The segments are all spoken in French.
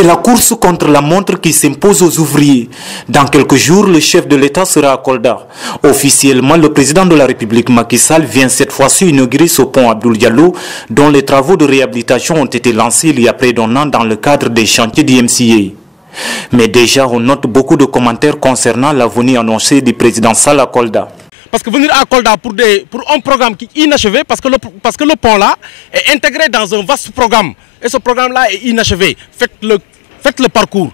C'est la course contre la montre qui s'impose aux ouvriers. Dans quelques jours, le chef de l'État sera à Kolda. Officiellement, le président de la République Macky Sall vient cette fois-ci inaugurer ce pont Abdoul Diallo, dont les travaux de réhabilitation ont été lancés il y a près d'un an dans le cadre des chantiers du MCA. Mais déjà, on note beaucoup de commentaires concernant la venue annoncée du président Sall à Kolda. Parce que venir à Kolda pour un programme qui est inachevé, parce que le pont-là est intégré dans un vaste programme. Et ce programme-là est inachevé. Faites le parcours.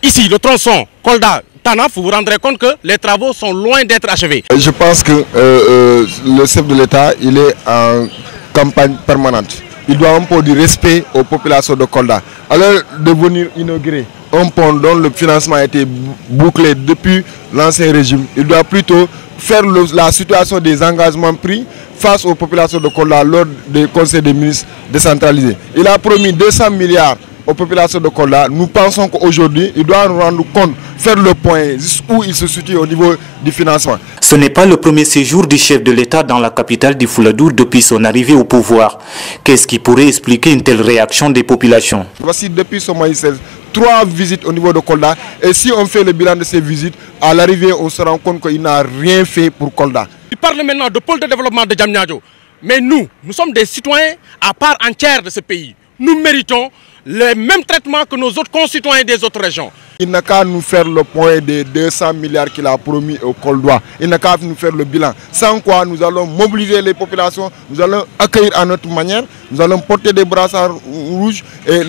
Ici, le tronçon Kolda-Tanaf, vous vous rendrez compte que les travaux sont loin d'être achevés. Je pense que le chef de l'État, il est en campagne permanente. Il doit un peu du respect aux populations de Kolda. Alors de venir inaugurer un pont dont le financement a été bouclé depuis l'ancien régime, il doit plutôt faire la situation des engagements pris face aux populations de Kolda lors des conseils des ministres décentralisés. Il a promis 200 milliards aux populations de Kolda. Nous pensons qu'aujourd'hui, il doit nous rendre compte, faire le point où il se situe au niveau du financement. Ce n'est pas le premier séjour du chef de l'État dans la capitale du Fouladou depuis son arrivée au pouvoir. Qu'est-ce qui pourrait expliquer une telle réaction des populations? Voici depuis ce mois 16, 3 visites au niveau de Kolda. Et si on fait le bilan de ces visites, à l'arrivée, on se rend compte qu'il n'a rien fait pour Kolda. Il parle maintenant de pôle de développement de Diamniadio. Mais nous sommes des citoyens à part entière de ce pays. Nous méritons le même traitement que nos autres concitoyens des autres régions. Il n'a qu'à nous faire le point des 200 milliards qu'il a promis au Koldois. Il n'a qu'à nous faire le bilan. Sans quoi nous allons mobiliser les populations, nous allons accueillir à notre manière, nous allons porter des brassards rouges et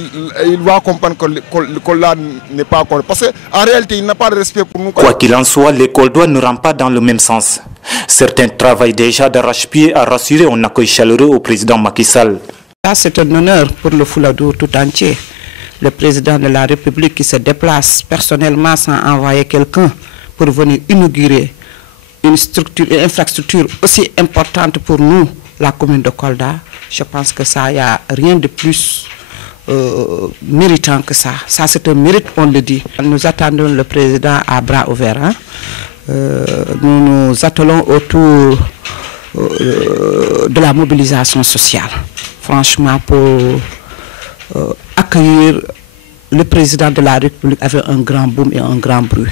il va comprendre que le Kolda n'est pas encore. Parce qu'en réalité, il n'a pas de respect pour nous. Quoi qu'il en soit, les Koldois ne rentrent pas dans le même sens. Certains travaillent déjà d'arrache-pied à rassurer un accueil chaleureux au président Macky Sall. C'est un honneur pour le Fouladou tout entier. Le président de la République qui se déplace personnellement sans envoyer quelqu'un pour venir inaugurer une infrastructure aussi importante pour nous, la commune de Kolda. Je pense que ça, il n'y a rien de plus méritant que ça. Ça, c'est un mérite, on le dit. Nous attendons le président à bras ouverts. Hein. Nous nous attelons autour de la mobilisation sociale. Franchement, pour accueillir le président de la République avec un grand boom et un grand bruit.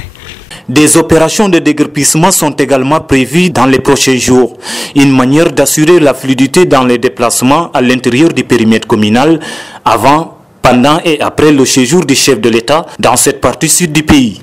Des opérations de déguerpissement sont également prévues dans les prochains jours. Une manière d'assurer la fluidité dans les déplacements à l'intérieur du périmètre communal avant, pendant et après le séjour du chef de l'État dans cette partie sud du pays.